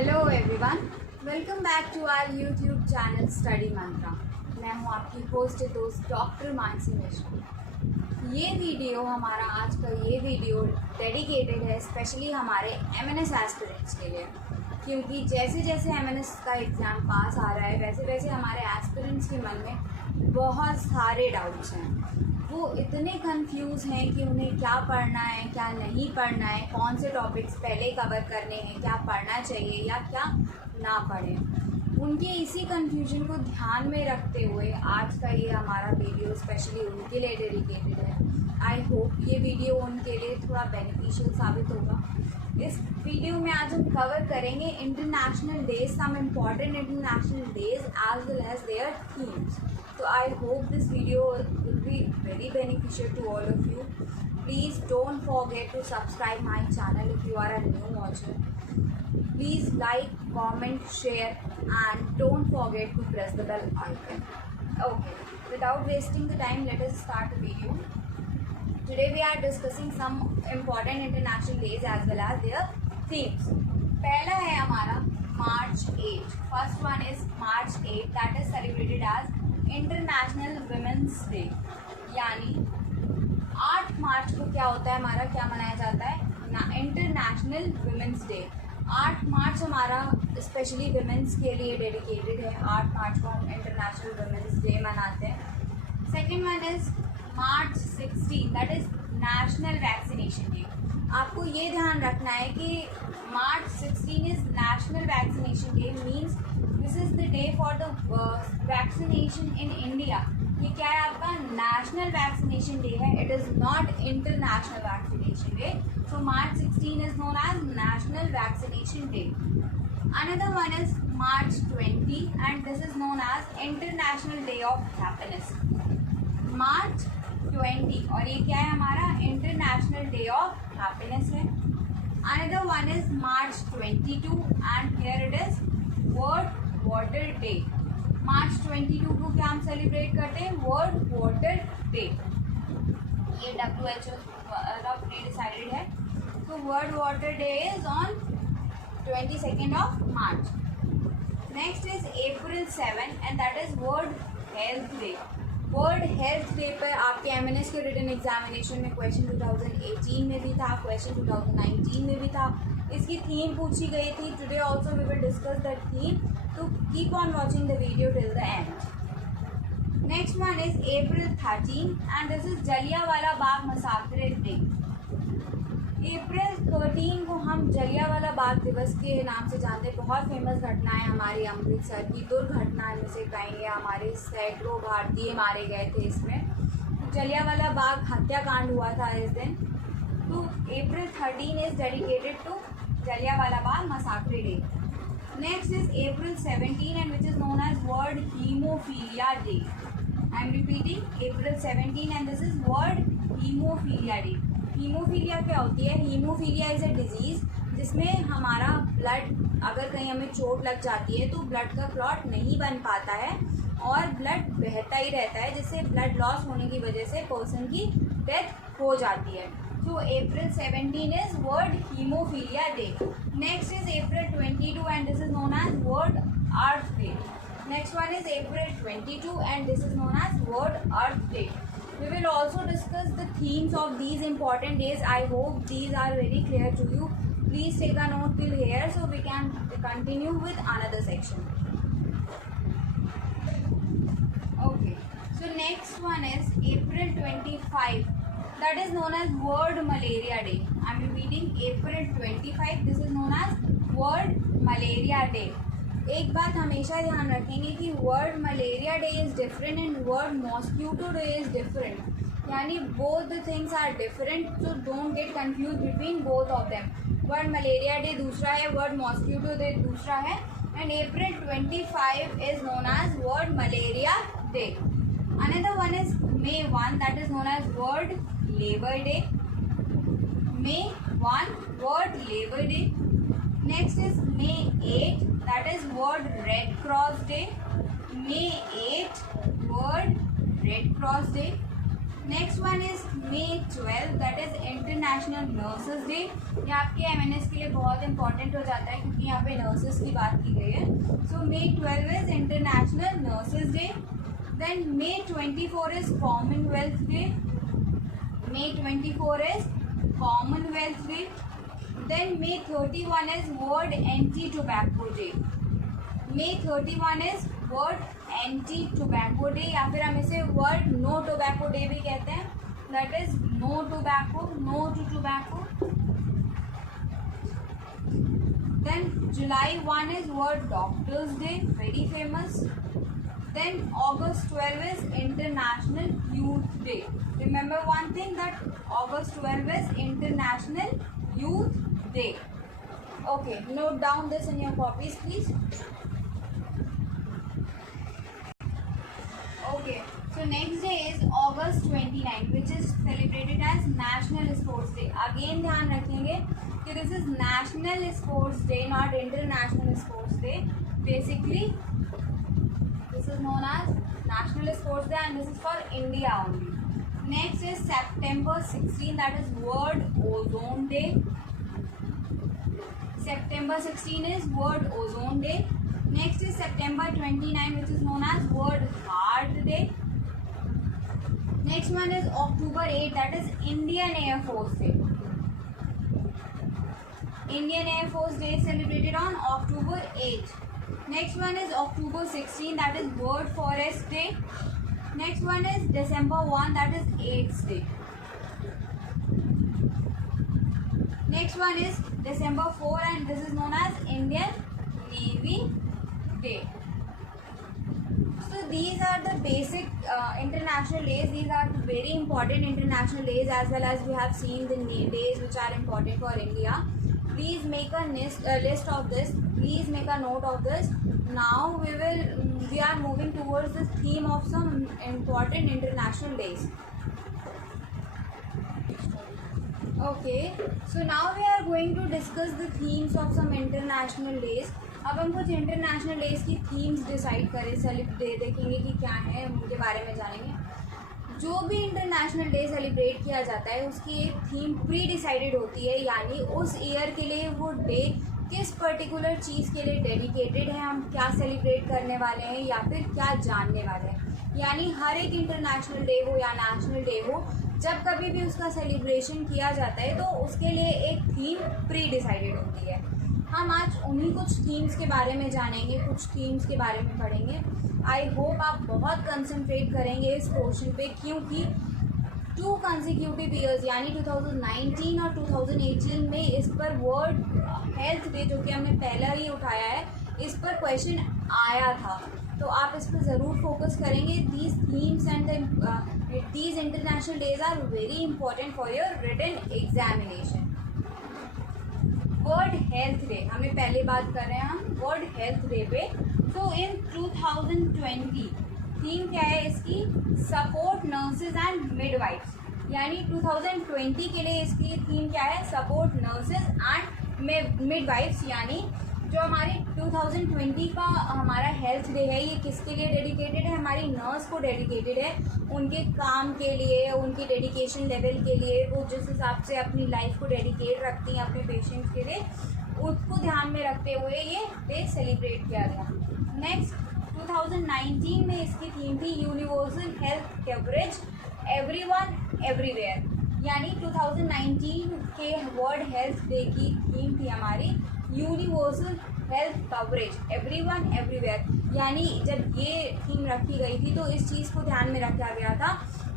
Hello everyone, welcome back to our YouTube channel study Mantra. मैं हूं आपकी होस्ट दोस्त डॉक्टर मानसी मिश्रा। ये वीडियो हमारा आज का वीडियो डेडिकेटेड है स्पेशली हमारे एमएनएस एस्पिरेंट्स के लिए, क्योंकि जैसे जैसे एमएनएस का एग्ज़ाम पास आ रहा है वैसे वैसे हमारे एस्पिरेंट्स के मन में बहुत सारे डाउट्स हैं। वो इतने कंफ्यूज हैं कि उन्हें क्या पढ़ना है, क्या नहीं पढ़ना है, कौन से टॉपिक्स पहले कवर करने हैं, क्या पढ़ना चाहिए या क्या ना पढ़ें। उनके इसी कंफ्यूजन को ध्यान में रखते हुए आज का ये हमारा वीडियो स्पेशली उनके लिए डेडिकेटेड है। आई होप ये वीडियो उनके लिए थोड़ा बेनिफिशियल साबित होगा। इस वीडियो में आज हम कवर करेंगे international days, some important international days as well as their themes. So I hope this video will be very beneficial to all of you. Please don't forget to subscribe my channel if you are a new watcher. Please like, comment, share and don't forget to press the bell icon. Okay, without wasting the time, let us start the video. Today we are discussing some important international days as well as their themes. पहला है हमारा March 8. First one is March 8 that is celebrated as international women's day. यानी 8 मार्च को क्या होता है, हमारा क्या मनाया जाता है ना, इंटरनेशनल वुमेंस डे। 8 मार्च हमारा स्पेशली वुमेंस के लिए डेडिकेटेड है। 8 मार्च को हम इंटरनेशनल वुमेंस डे मनाते हैं। Second one is March 16 that is national vaccination day. आपको ये ध्यान रखना है कि March 16 is national vaccination day, means this is the day for the vaccination in India. ये क्या है, आपका नेशनल वैक्सीनेशन डे है, it is not international vaccination day. So March 16 is known as national vaccination day. Another one is March 20 and this is known as international day of happiness. March 20 और ये क्या है, हमारा international day of happiness है। Another one is March 22 and here it is world water day. March 22 को क्या हम celebrate करते हैं, वर्ल्ड वाटर डे। ये WHO ने डिसाइडेड है। तो world water day is on 22nd of March. Next is April 7 and that is world health day. World health day पर आपके एमएनएस के रिटन एग्जामिनेशन में क्वेश्चन 2018 में भी था, क्वेश्चन 2019 में भी था। इसकी थीम पूछी गई थी। Today also we will discuss that theme, तो keep on watching the video till the end. Next one is April 13 and this is Jallianwala Bagh massacre day. April 13 को हम जलियांवाला बाग दिवस के नाम से जानते हैं। बहुत फेमस घटना है हमारी अमृतसर की, दुर्घटना में से कहेंगे। हमारे सैकड़ों भारतीय मारे गए थे इसमें। जलियांवाला बाग हत्याकांड हुआ था इस दिन। तो April 13 is dedicated to Jallianwala Bagh massacre day. Next is April 17 and which is known as world haemophilia day. I am repeating, April 17 and this is world haemophilia day. Haemophilia क्या होती है, हीमोफीलिया इज अ डिजीज जिसमें हमारा blood, अगर कहीं हमें चोट लग जाती है तो ब्लड का क्लॉट नहीं बन पाता है और ब्लड बहता ही रहता है, जिससे ब्लड लॉस होने की वजह से पर्सन की डेथ हो जाती है। So April 17 is World Hemophilia Day. Next is April 22 and this is known as World Earth Day. Next one is April 22 and this is known as World Earth Day. We will also discuss the themes of these important days. I hope these are very clear to you. Please take a note till here so we can continue with another section. Okay. So next one is April 25. That is known as World Malaria Day. I am repeating, April 25. This is known as World Malaria Day. एक बात हमेशा ध्यान रखेंगे कि World Malaria Day is different and World Mosquito Day is different. यानी both the things are different, so don't get confuse between both of them. World Malaria Day दूसरा है, World Mosquito Day दूसरा है। And April 25 is known as World Malaria Day. Another one is May 1 that is known as World Labor Day. May 1 World Labor Day. Next is May 8 that is World Red Cross Day. May 8 World Red Cross Day. Next one is May 12, that is international nurses day. ये आपके MNS के लिए बहुत important हो जाता है क्योंकि यहाँ पे नर्सेज की बात की गई है। So May 12 is international nurses day. Then May 24 is commonwealth day. May 24 is Commonwealth Day. Then May 31 is World Anti-Tobacco Day. May 31 is World Anti-Tobacco Day, या फिर हम इसे World No Tobacco Day भी कहते हैं. That is no tobacco, no to tobacco. Then July 1 is World Doctors Day, very famous. Then August 12 is International Youth Day. Remember one thing, that August 12 is International Youth Day. Okay, note down this in your copies, please. Okay, so next day is August 29, which is celebrated as National Sports Day. Again ध्यान रखेंगे कि this is National Sports Day, not International Sports Day. Basically, this is known as National Sports Day and this is for India only. Next is September 16, that is World Ozone Day. September 16 is World Ozone Day. Next is September 29, which is known as World Heart Day. Next one is October 8, that is Indian Air Force Day. Indian Air Force Day is celebrated on October 8. Next one is October 16, that is World Forest Day. Next one is December 1, that is AIDS Day. Next one is December 4 and this is known as Indian Navy Day. So these are the basic international days. These are the very important international days, as well as we have seen the days which are important for India. Please make a list of this. Please make a note of this. Now we are moving towards the theme of some important international days. Okay, so now we are going to discuss the themes of some international days. अब हम कुछ international days की themes decide करें, देखेंगे कि क्या है, उनके बारे में जानेंगे। जो भी इंटरनेशनल डे सेलिब्रेट किया जाता है उसकी एक थीम प्री डिसाइडेड होती है, यानी उस ईयर के लिए वो डे किस पर्टिकुलर चीज़ के लिए डेडिकेटेड है, हम क्या सेलिब्रेट करने वाले हैं या फिर क्या जानने वाले हैं। यानी हर एक इंटरनेशनल डे हो या नेशनल डे हो, जब कभी भी उसका सेलिब्रेशन किया जाता है तो उसके लिए एक थीम प्री डिसाइडेड होती है। हम आज उन्हीं कुछ थीम्स के बारे में जानेंगे, कुछ थीम्स के बारे में पढ़ेंगे। आई होप आप बहुत कंसंट्रेट करेंगे इस पोर्शन पे, क्योंकि 2 कंसेक्यूटिव ईयर्स यानी 2019 और 2018 में इस पर वर्ल्ड हेल्थ डे, जो कि हमने पहला ही उठाया है, इस पर क्वेश्चन आया था, तो आप इस पर ज़रूर फोकस करेंगे। These themes and these international days are very important for your written examination. World health day, हमने पहले बात कर रहे हैं हम वर्ल्ड हेल्थ डे पे। तो इन 2020 थीम क्या है इसकी, सपोर्ट नर्सेज एंड मिडवाइफ्स, यानी 2020 के लिए इसकी थीम क्या है, सपोर्ट नर्सेज एंड मिडवाइफ्स। यानी जो हमारे 2020 का हमारा हेल्थ डे है, ये किसके लिए डेडिकेटेड है, हमारी नर्स को डेडिकेटेड है, उनके काम के लिए, उनकी डेडिकेशन लेवल के लिए, वो जिस हिसाब से अपनी लाइफ को डेडिकेट रखती हैं अपने पेशेंट्स के लिए, उसको ध्यान में रखते हुए ये डे सेलिब्रेट किया गया। नेक्स्ट 2019 में इसकी थीम थी universal health coverage everyone everywhere, यानी 2019 के वर्ल्ड हेल्थ डे की थीम थी हमारी universal health coverage everyone everywhere. यानी जब ये थीम रखी गई थी तो इस चीज़ को ध्यान में रखा गया था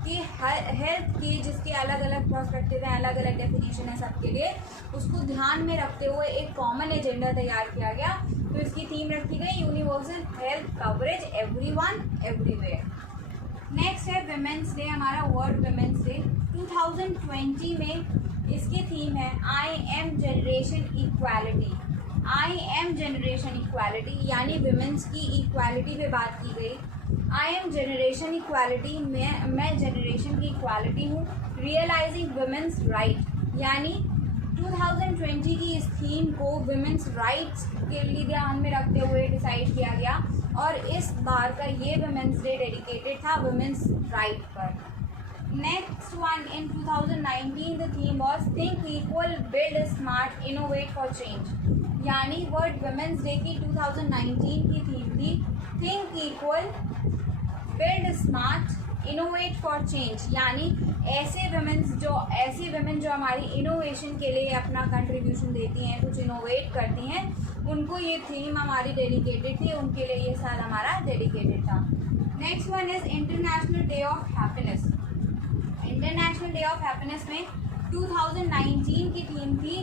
कि हेल्थ के जिसके अलग अलग पर्सपेक्टिव हैं, अलग अलग डेफिनेशन है सबके लिए, उसको ध्यान में रखते हुए एक कॉमन एजेंडा तैयार किया गया। तो इसकी थीम रखी गई universal health coverage everyone everywhere. Next है विमेंस डे, हमारा वर्ल्ड विमेंस डे। 2020 में इसकी थीम है I am generation equality. I am generation equality यानी विमेंस की इक्वालिटी पे बात की गई। आई एम जनरेशन इक्वालिटी, मैं जनरेशन की इक्वालिटी हूँ। रियलाइजिंग वुमेन्स राइट, यानी 2020 की इस थीम को विमेंस राइट्स के लिए ध्यान में रखते हुए डिसाइड किया गया, और इस बार का ये विमेंस डे डेडिकेटेड था विमेंस राइट पर। Next one, in 2019 the theme was Think Equal, Build Smart, Innovate for Change. यानी वर्ल्ड वुमेन्स डे की 2019 की थीम थी think equal, build smart, innovate for change. यानी ऐसी वुमेन जो हमारी इनोवेशन के लिए अपना कंट्रीब्यूशन देती हैं, कुछ इनोवेट करती हैं, उनको ये थीम हमारी डेडिकेटेड थी, उनके लिए ये साल हमारा डेडिकेटेड था. Next one is international day of happiness. International day of happiness में 2019 की थीम थी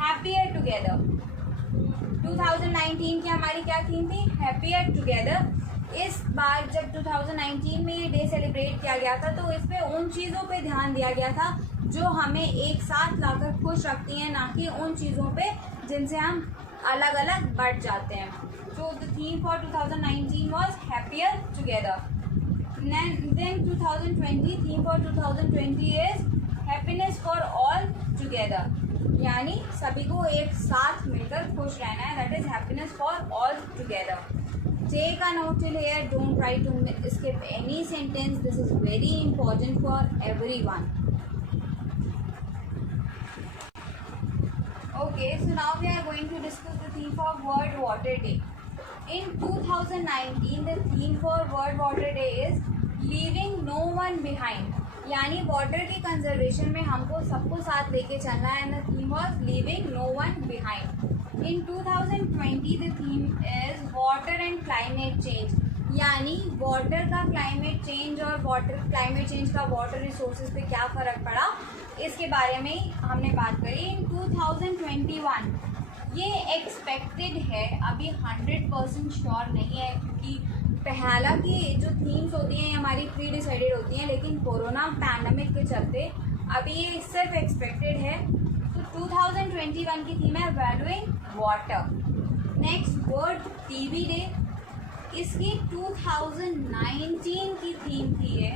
हैप्पियर टुगेदर. 2019 की हमारी क्या थीम थी? Happier together. इस बार जब 2019 में ये डे सेलिब्रेट किया गया था तो इस पे उन चीज़ों पे ध्यान दिया गया था जो हमें एक साथ लाकर खुश रखती हैं, ना कि उन चीज़ों पे जिनसे हम अलग अलग बढ़ जाते हैं. So the theme for 2019 was happier together. Then 2020 theme for 2020 is happiness for all together. यानी सभी को एक साथ मिलकर खुश रहना है. That is happiness for all together. Take a note till here. Don't try to skip any sentence. This is very important for everyone. Okay, so now we are going to discuss the theme for World Water Day. In 2019, the theme for World Water Day is Leaving No One Behind. यानी water की conservation में हमको सबको साथ लेके चलना है. The theme was Leaving No One Behind. In 2020, the theme is Water and Climate Change. यानी वाटर का क्लाइमेट चेंज और क्लाइमेट चेंज का वाटर रिसोर्सेज पे क्या फ़र्क पड़ा, इसके बारे में हमने बात करी. इन 2021 ये एक्सपेक्टेड है, अभी 100% श्योर नहीं है, क्योंकि पहला की जो थीम्स होती हैं हमारी प्री डिसाइडेड होती हैं, लेकिन कोरोना पैंडमिक के चलते अभी ये सिर्फ एक्सपेक्टेड है. तो 2021 की थीम है valuing water. Next world TB day. इसकी 2019 की थीम थी है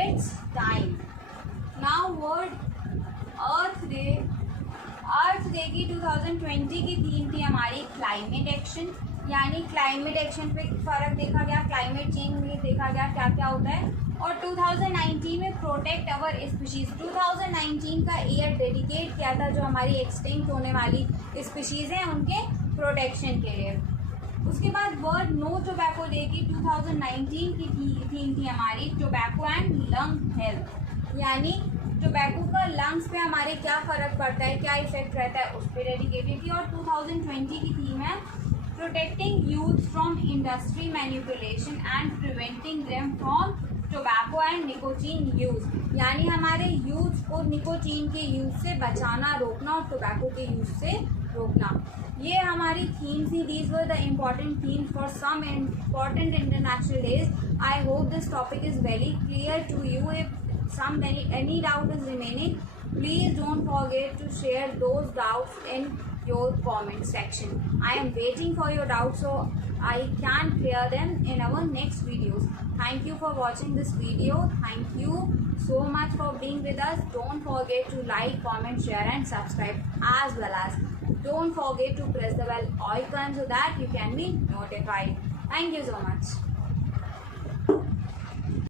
it's time. Now world earth day. Earth day की 2020 की थीम थी हमारी क्लाइमेट एक्शन. यानी क्लाइमेट एक्शन पे फ़र्क देखा गया, क्लाइमेट चेंज में देखा गया क्या क्या होता है. और 2019 में प्रोटेक्ट अवर स्पीशीज़. 2019 का ईयर डेडिकेट किया था जो हमारी एक्सटिंक्ट होने वाली स्पीशीज़ हैं उनके प्रोटेक्शन के लिए. उसके बाद वर्ल्ड नो टोबैको डे की 2019 की थीम थी हमारी टोबैको एंड लंग हेल्थ. यानी टोबैको का लंग्स पे हमारे क्या फ़र्क पड़ता है, क्या इफेक्ट रहता है, उस पर डेडिकेटेड थी. और 2020 की थीम है protecting youth from industry manipulation and preventing them from tobacco and nicotine use. यानी हमारे यूथ को निकोटीन के यूज़ से बचाना, रोकना, और टोबैको के यूज़ से रोकना. ये हमारी थीम्स थी. These were the important themes for some important international days. I hope this topic is very clear to you. If any doubt is remaining, please don't forget to share those doubts in your comment section. I am waiting for your doubts so I can clear them in our next videos. Thank you for watching this video. Thank you so much for being with us. Don't forget to like, comment, share and subscribe, as well as don't forget to press the bell icon so that you can be notified. Thank you so much.